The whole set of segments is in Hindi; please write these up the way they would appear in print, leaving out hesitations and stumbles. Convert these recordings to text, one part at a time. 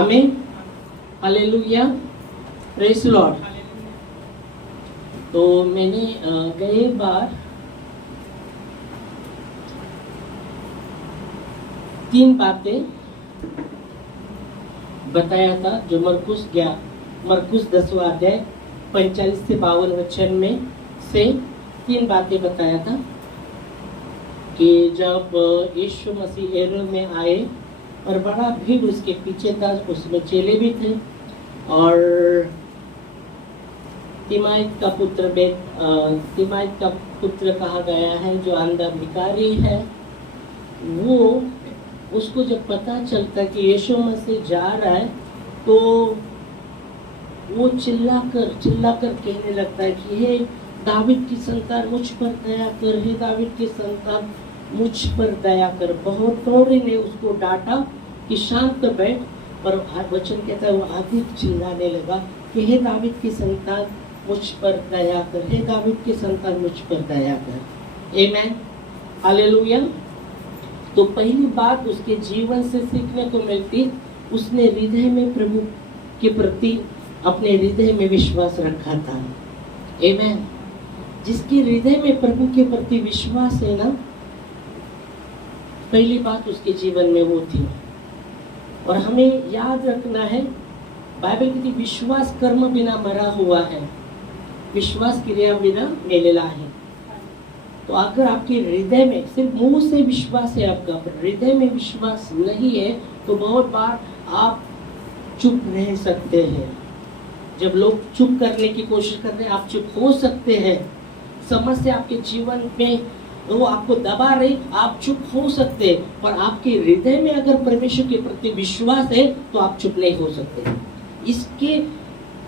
आमीन, हालेलुया, प्रेज लॉर्ड। तो मैंने गए बार 3 बातें बताया था, जो मरकुस 10वां अध्याय 45 से 52 वचन में से 3 बातें बताया था कि जब यीशु मसीह एरोन में आए और बड़ा भीड़ उसके पीछे था, उसमें चेले भी थे, और तिमाइत का पुत्र कहा गया है जो अंधा भिखारी है, वो उसको जब पता चलता कि यीशु मसीह जा रहा है तो वो चिल्लाकर कहने लगता है कि हे दाविद की संतान मुझ पर दया कर, हे दाविद की संतान मुझ पर दया कर। बहुत थोड़े ने उसको डांटा कि शांत बैठ, पर वचन कहता है वो अधिक चिल्लाने लगा कि हे दाविद की संतान मुझ पर दया कर, हे दाविद की संतान मुझ पर दया कर। आमीन, हालेलुया। तो पहली बात उसके जीवन से सीखने को मिलती, उसने हृदय में प्रभु के प्रति अपने हृदय में विश्वास रखा था। आमीन। जिसके हृदय में प्रभु के प्रति विश्वास है ना, पहली बात उसके जीवन में वो थी। और हमें याद रखना है, बाइबल कहती विश्वास कर्म बिना मरा हुआ है, विश्वास क्रिया बिना मेलेला है। तो अगर आपके हृदय में सिर्फ मुंह से विश्वास है आपका, पर हृदय में विश्वास नहीं है, तो बहुत बार आप चुप रह सकते हैं। जब लोग चुप करने की कोशिश करते हैं, आप चुप हो सकते हैं। समस्या आपके जीवन में वो आपको दबा रही, आप चुप हो सकते हैं, पर आपके हृदय में अगर परमेश्वर के प्रति विश्वास है तो आप चुप नहीं हो सकते।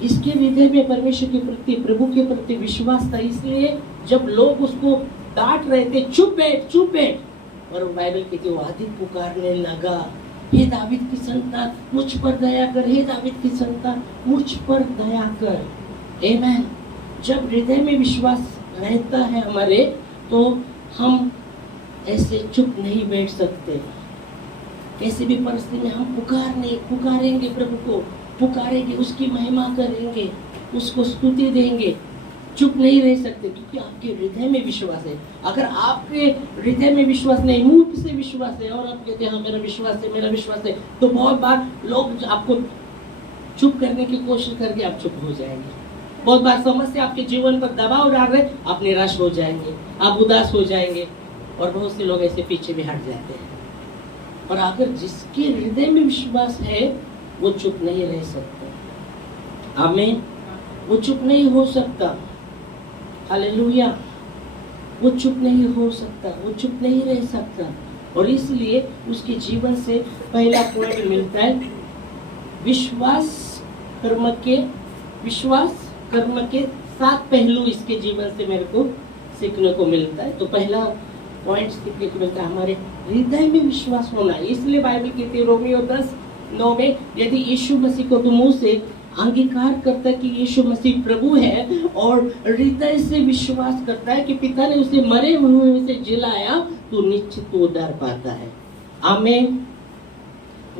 इसके हृदय में परमेश्वर के प्रति, प्रभु के प्रति विश्वास था, इसलिए जब लोग उसको डांट रहे थे चुप बैठ, और बाइबल कहती वो अधिक पुकारने लगा, हे दाविद की संतान मुझ पर दया कर, हे दाविद की संतान मुझ पर दया कर। आमीन। जब हृदय में विश्वास रहता है हमारे, तो हम ऐसे चुप नहीं बैठ सकते। कैसे भी परिस्थिति में हम पुकारेंगे, प्रभु को पुकारेंगे, उसकी महिमा करेंगे, उसको स्तुति देंगे, चुप नहीं रह सकते, क्योंकि आपके हृदय में विश्वास है। अगर आपके हृदय में विश्वास नहीं, मुंह से विश्वास है और आप कहते हैं हाँ मेरा विश्वास है, तो बहुत बार लोग आपको चुप करने की कोशिश करके आप चुप हो जाएंगे। बहुत बार समस्या आपके जीवन पर दबाव डाल रहे, आप निराश हो जाएंगे, आप उदास हो जाएंगे, और बहुत से लोग ऐसे पीछे भी हट जाते हैं। और अगर जिसके हृदय में विश्वास है वो चुप नहीं रह सकता। आमीन। वो चुप नहीं हो सकता। हालेलुया। वो चुप नहीं हो सकता, वो चुप नहीं रह सकता। और इसलिए उसके जीवन से पहला पॉइंट मिलता है, विश्वास कर्म के 7 पहलू इसके जीवन से मेरे को सीखने को मिलता है। तो पहला पॉइंट सीखने को मिलता है हमारे हृदय में विश्वास होना है। इसलिए बाइबल कहती है रोमियो 10:9 में, यदि यीशु मसीह को तुम मुंह से अंगीकार करता है कि यीशु मसीह प्रभु है और हृदय से विश्वास करता है कि पिता ने उसे मरे हुए में से जिलाया, तो निश्चित वो उद्धार पाता है। आमीन।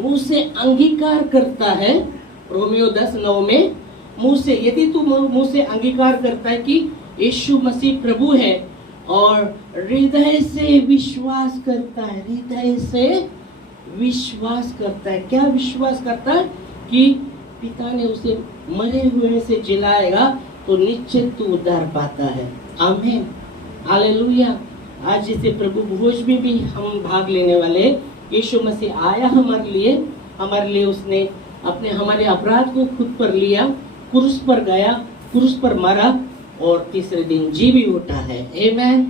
मुंह से अंगीकार करता है, रोमियो 10:9 में, मुंह से, यदि तू मुंह से अंगीकार करता है कि यीशु मसीह प्रभु है और हृदय से विश्वास करता है, हृदय से विश्वास करता है, क्या विश्वास करता है? कि पिता ने उसे मरे हुए से जिलाएगा, तो निश्चित तू उद्धार पाता है। आमीन, हालेलुया। आज जैसे प्रभु भोज में भी हम भाग लेने वाले, यीशु मसीह आया हमारे लिए उसने अपने हमारे अपराध को खुद पर लिया, क्रूस पर गया, क्रूस पर मरा और तीसरे दिन जी भी उठा है। आमीन।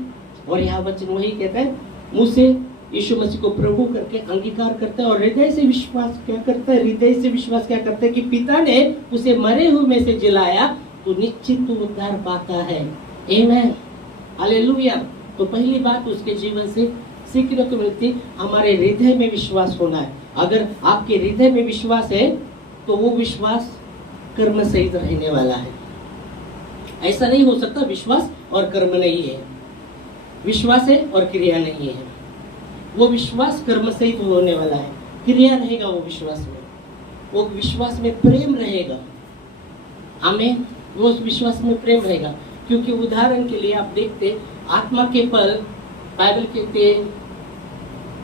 और यह वचन वही कहता है, मुंह से यीशु मसीह को प्रभु करके अंगीकार करता है और हृदय से विश्वास क्या करता है कि पिता ने उसे मरे हुए में से जिलाया, तो निश्चित तू उद्धार पाता है। आमीन, हालेलुया। तो पहली बात उसके जीवन से सीखने को मिलती, हमारे हृदय में विश्वास होना है। अगर आपके हृदय में विश्वास है तो वो विश्वास कर्म सहित रहने वाला है। ऐसा नहीं हो सकता विश्वास और कर्म नहीं है, विश्वास है और क्रिया नहीं है। वो विश्वास कर्म सहित होने वाला है, क्रिया रहेगा वो विश्वास में। वो विश्वास में प्रेम रहेगा। आमीन। वो उस विश्वास में प्रेम रहेगा, क्योंकि उदाहरण के लिए आप देखते आत्मा के फल बाइबल कहते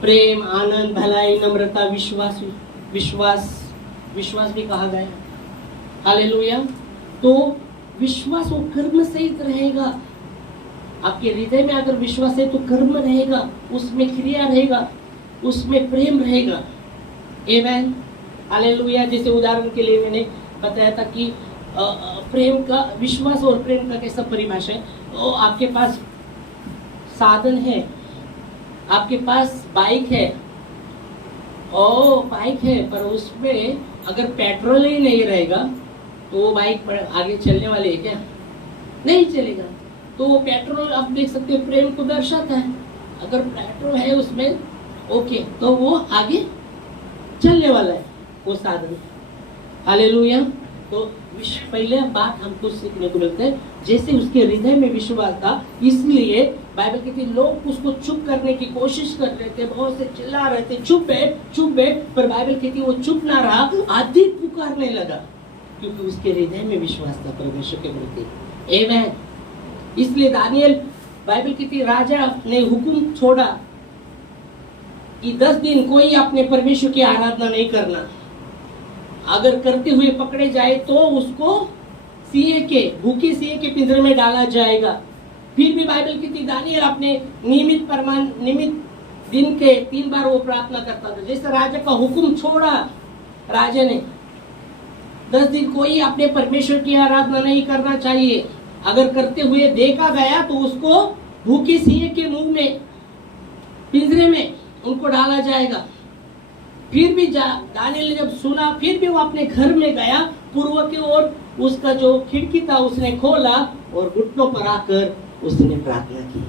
प्रेम, आनंद, भलाई, नम्रता, विश्वास विश्वास विश्वास भी कहा गया। हालेलुया। तो विश्वास वो कर्म सहित रहेगा। आपके हृदय में अगर विश्वास है तो कर्म रहेगा, उसमें क्रिया रहेगा, उसमें प्रेम रहेगा। आमीन। हालेलुया। जैसे उदाहरण के लिए मैंने बताया था कि प्रेम का, विश्वास और प्रेम का कैसा परिभाषा है। तो आपके पास साधन है, आपके पास बाइक है, पर उसमें अगर पेट्रोल ही नहीं रहेगा तो वो बाइक पर आगे चलने वाली है क्या? नहीं चलेगा। तो वो पेट्रोल आप देख सकते हो प्रेम को दर्शाता है। अगर पेट्रोल है उसमें ओके, तो वो आगे चलने वाला है वो साधन। हालेलुया। तो पहले बात हमको सीखने को मिलता है, जैसे उसके हृदय में विश्वास था, इसलिए बाइबल कहती है लोग उसको चुप करने की कोशिश कर रहे थे, बहुत से चिल्ला रहे थे चुप बैठ, पर बाइबल कहती है वो चुप ना रहा, अधिक पुकारने लगा, क्योंकि उसके हृदय में विश्वास था परमेश्वर के प्रति। आमीन। इसलिए दानियल, बाइबल कहती है राजा ने हुक्म छोड़ा कि 10 दिन कोई अपने परमेश्वर की आराधना नहीं करना। अगर करते हुए पकड़े जाए तो उसको भूखे सिंह के पिंजरे में डाला जाएगा। फिर भी बाइबल कहती दानियल अपने नियमित दिन के 3 बार वो प्रार्थना करता था। जैसे राजा का हुक्म छोड़ा, राजा ने 10 दिन कोई अपने परमेश्वर की आराधना नहीं करना चाहिए। अगर करते हुए देखा गया तो उसको भूखे सिंह के मुंह में, पिंजरे में उनको डाला जाएगा। फिर भी दानियल ने जब सुना, फिर भी वो अपने घर में गया, पूर्व की ओर उसका जो खिड़की था उसने खोला और घुटनों पर आकर उसने प्रार्थना की,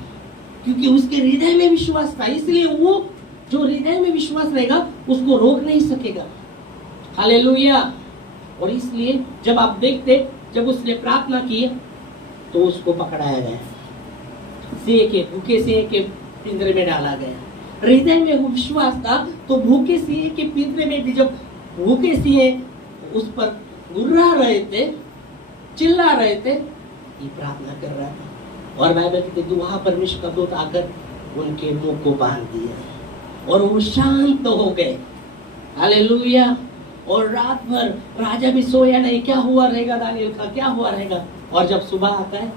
क्योंकि उसके हृदय में विश्वास था। इसलिए वो जो हृदय में विश्वास रहेगा उसको रोक नहीं सकेगा। हालेलुया। और इसलिए जब आप देखते, जब उसने प्रार्थना की तो उसको पकड़ाया गया, भूखे सिंह के पिंजरे में डाला गया। हृदय में वो विश्वास था, तो भूखे सिंह के पिंजरे में भी जब भूखे सिंह उस पर गुर्रा रहे थे, चिल्ला रहे थे, ये प्रार्थना कर रहा था। और बाइबल कहती है वहां परमेश्वर का दूत आकर उनके मुंह को बांध दिया और वो शांत हो गए। हालेलुया। और रात भर राजा भी सोया नहीं, क्या हुआ रहेगा दानियल का, क्या हुआ रहेगा। और जब सुबह आता है,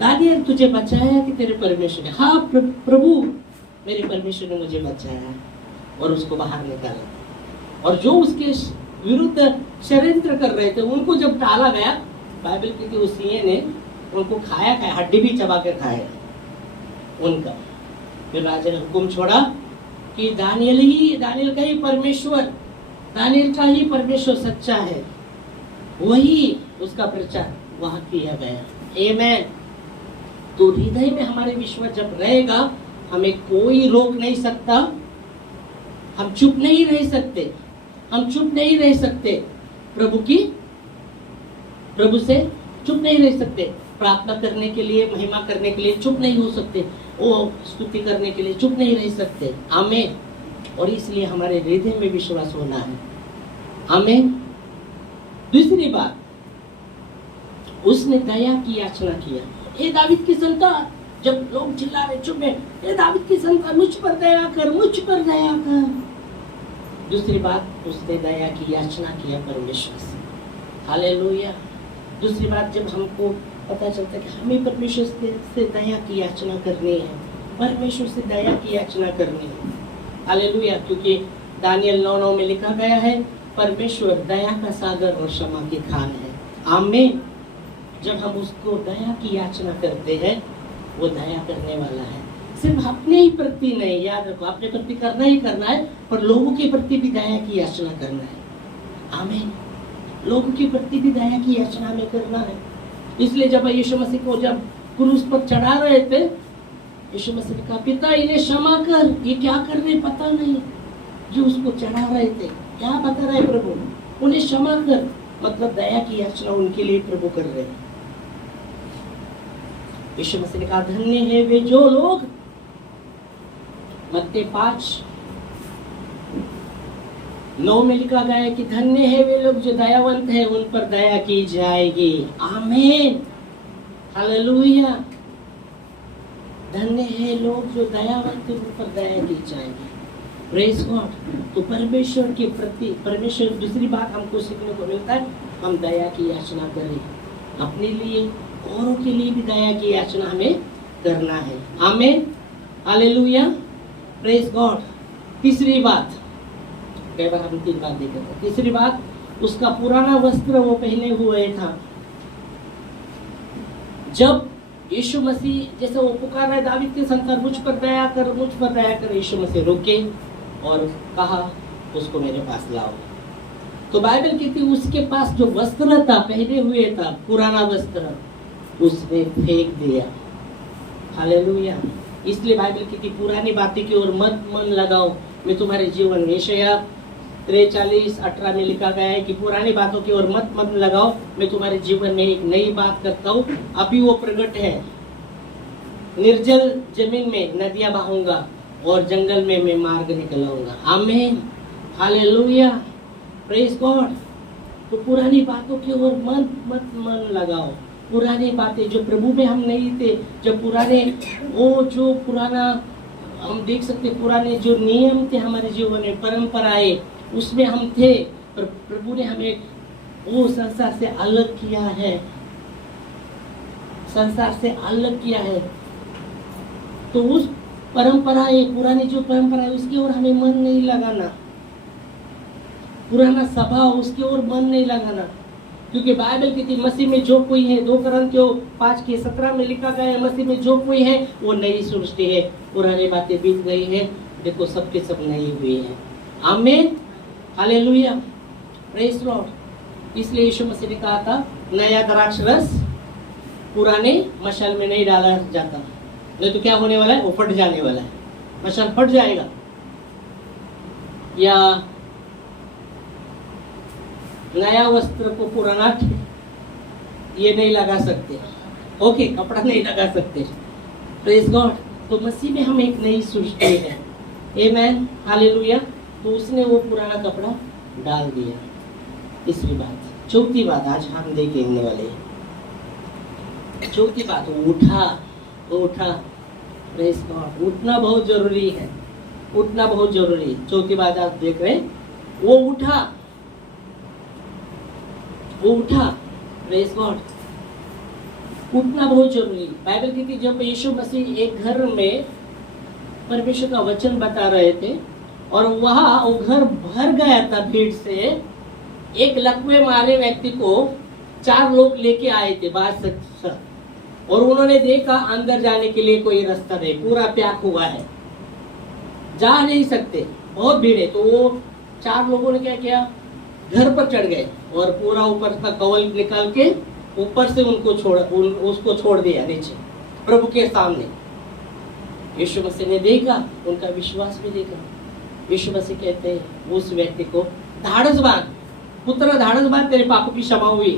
दानियल तुझे बचाया कि तेरे परमेश्वर ने? हाँ प्रभु, मेरे परमेश्वर ने मुझे बचाया। और उसको बाहर निकाला। और जो उसके विरुद्ध षड्यंत्र कर रहे थे उनको जब टाला गया, बाइबल कहती है उस सिंह ने उनको खाया, हड्डी भी चबा कर खाया उनका। फिर राजा ने हुक्म छोड़ा कि दानियल का ही परमेश्वर, दानियल का ही परमेश्वर सच्चा है, वही उसका प्रचार वहां किया गया। आमीन। तो हृदय में हमारे विश्वास जब रहेगा, हमें कोई रोक नहीं सकता। हम चुप नहीं रह सकते, हम चुप नहीं रह सकते, प्रभु से चुप नहीं रह सकते। प्रार्थना करने के लिए, महिमा करने के लिए चुप नहीं हो सकते, वो स्तुति करने के लिए चुप नहीं रह सकते। आमीन। और इसलिए हमारे हृदय में विश्वास होना है। आमीन। दूसरी बात, उसने दया की याचना किया। हे दावीद की संतान, जब लोग चिल्ला रहे चुप है, हे दावीद की संतान मुझ पर दया कर, मुझ पर दया कर। दूसरी बात, उसने दया की याचना किया परमेश्वर से। हालेलुया। दूसरी बात, जब हमको पता चलता है कि हमें परमेश्वर से दया की याचना करनी है, परमेश्वर से दया की याचना करनी है। हालेलुया। क्योंकि दानियल 9:9 में लिखा गया है, परमेश्वर दया का सागर और क्षमा की खान है। आमीन। जब हम उसको दया की याचना करते हैं, वो दया करने वाला है। सिर्फ अपने ही प्रति नहीं, याद रखो, अपने प्रति करना ही करना है, पर लोगों के प्रति भी दया की याचना करना है। आमीन। लोगों के प्रति भी दया की याचना में करना है। इसलिए जब यीशु मसीह को जब क्रूस पर चढ़ा रहे थे, यीशु मसीह ने कहा, पिता इन्हें क्षमा कर, ये क्या कर रहे पता नहीं। जो उसको चढ़ा रहे थे, क्या बता रहे प्रभु, उन्हें क्षमा कर, मतलब दया की याचना उनके लिए प्रभु कर रहे हैं। यीशु मसीह ने कहा, धन्य है वे जो लोग, मत्ती 5 9 में लिखा गया है कि धन्य है वे लोग जो दयावंत है, उन पर दया की जाएगी। आमीन, हालेलुया। धन्य है लोग जो दयावंत है, उन पर दया की जाएगी। Praise God. तो परमेश्वर के प्रति, परमेश्वर दूसरी बात हमको सीखने को मिलता है, हम दया की याचना करें। अपने लिए, औरों के लिए भी दया की याचना हमें करना है। आमीन, हालेलुया, प्रेज गॉड। तीसरी बात, कई बार हम 3 बात देखते हैं। तीसरी बात, उसका पुराना वस्त्र वो पहने हुए था। जब यीशु मसीह जैसे वो पुकार रहे दावीद के संसार, मुझ पर दया कर, मुझ पर दया कर, यीशु मसीह रुके और कहा उसको मेरे पास लाओ। तो बाइबल कहती है उसके पास जो वस्त्र था, पहने हुए था, पुराना वस्त्र, उसने फेंक दिया। हालेलुया। इसलिए बाइबल कहती पुरानी बातें की ओर मत मन लगाओ, मैं तुम्हारे जीवन में, यशायाह 43:18 में लिखा गया है कि पुरानी बातों की ओर मत मन लगाओ, मैं तुम्हारे जीवन में एक नई बात करता हूँ, अभी वो प्रकट है। निर्जल जमीन में नदियां बहाऊंगा और जंगल में मैं मार्ग निकलाऊंगा। आमीन, हालेलुया, प्रेज गॉड। तो पुरानी बातों की ओर मत मन लगाओ। पुरानी बातें जो प्रभु में हम नहीं थे, जब पुराने वो जो पुराना हम देख सकते, पुराने जो नियम थे हमारे जीवन में, परंपराएं, उसमें हम थे, पर प्रभु ने हमें वो संसार से अलग किया है, संसार से अलग किया है। तो उस परंपराएं, पुरानी जो परंपरा है उसकी ओर हमें मन नहीं लगाना, पुराना स्वभाव उसकी ओर मन नहीं लगाना। क्योंकि बाइबल कहती मसीह में जो कोई है, 2 कुरिन्थियों 5:17 में लिखा गया है, मसीह में जो कोई है वो नई सृष्टि है, पुरानी बातें बीत गई है, देखो सबके सब नई हुई है। आमीन, हालेलुया, प्रेज लॉर्ड। इसलिए यीशु मसीह ने कहा था नया द्राक्ष रस पुराने मशाल में नहीं डाला जाता, नहीं तो क्या होने वाला है, वो फट जाने वाला है, मशाल फट जाएगा। या नया वस्त्र को पुराना ये नहीं लगा सकते, ओके, कपड़ा नहीं लगा सकते। Praise God. तो मसीह में हम एक नई सृष्टि है। आमीन, हालेलुया। तो उसने वो पुराना कपड़ा डाल दिया। तीसरी बात। चौथी बात आज हम देखेंगे वाले, चौथी बात, उठा। Praise God. उठना बहुत जरूरी है, उठना बहुत जरूरी। चौथी बात आप देख रहे हैं, वो उठा। Praise God. उठना बहुत जरूरी। बाइबल कहती जब यीशु मसीह एक घर में परमेश्वर का वचन बता रहे थे और वहां वो घर भर गया था भीड़ से, एक लकवे मारे व्यक्ति को 4 लोग लेके आए थे बाहर से, और उन्होंने देखा अंदर जाने के लिए कोई रास्ता नहीं, पूरा पैक हुआ है, जा नहीं सकते, बहुत भीड़ है। तो वो 4 लोगों ने क्या किया, घर पर चढ़ गए और पूरा ऊपर का कवल निकाल के ऊपर से उसको छोड़ दिया नीचे प्रभु के सामने। यीशु मसीह ने देखा, उनका विश्वास भी देखा। यीशु मसीह कहते हैं उस व्यक्ति को, धाड़स बांध पुत्र, धाड़स बांध, तेरे पापों की क्षमा हुई।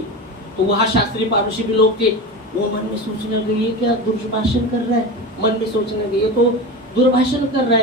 तो वहां शास्त्री पारूसी भी लोग थे, वो मन में सोचने लगे ये क्या दुर्भाषण कर रहा है, मन में सोचने लगे ये तो दुर्भाषण कर रहा है।